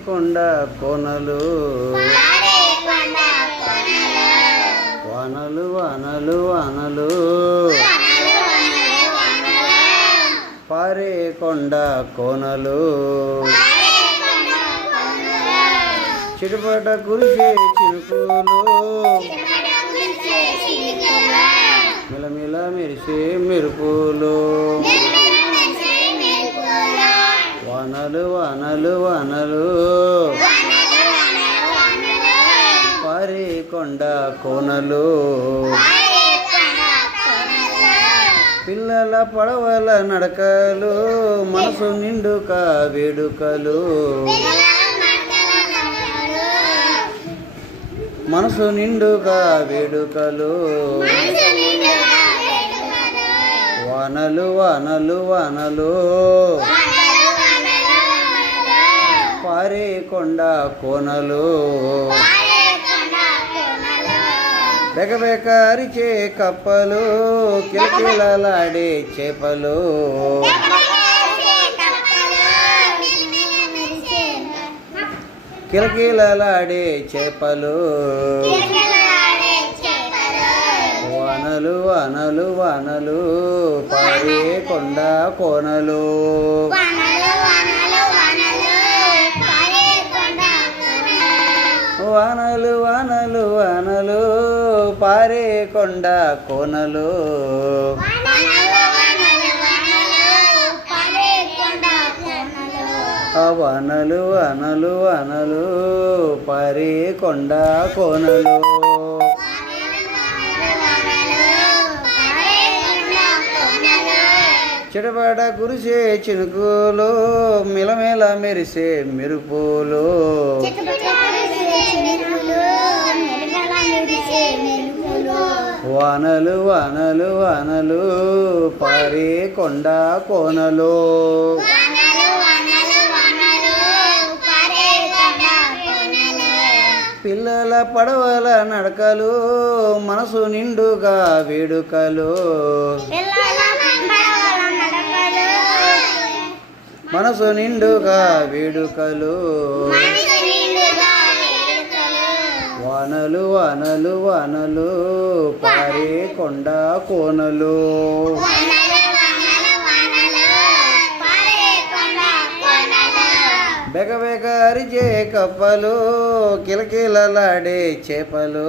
కొండ కోనలు వానలు వానలు వానలు పారే కొండ కోనలు చిటపట కురిసే చినుకులు మిలమిల మెరిసే మెరుపులు వానలు వానలు వానలు పారే కొండ కోనలు పిల్లల పడవల నడకలు మనసు నిండుక వేడుకలు మనసు నిండుగా వేడుకలు వానలు వానలు వానలు పారే కొండ కోనలు బెకబెక అరిచే కప్పలు కిలకిలలాడే చేపలు కిలకిలలాడే చేపలు వానలు వానలు వానలు పారే కొండ కోనలు వానలు వానలు వానలు పారే కొండ కోనలు వానలు వానలు వానలు పారే కొండ కోనలు చిటపట కురిసే చినుకులు మిలమేల మెరిసే మెరుపులు వానలు వానలు వానలు పారే కొండ కోనలు పిల్లల పడవల నడకలు మనసు నిండుగా వేడుకలు మనసు నిండుగా వేడుకలు వానలు వానలు వానలు పారే కొండ కోనలు బెకబెక అరిచే కప్పలు కిలకిలలాడే చేపలు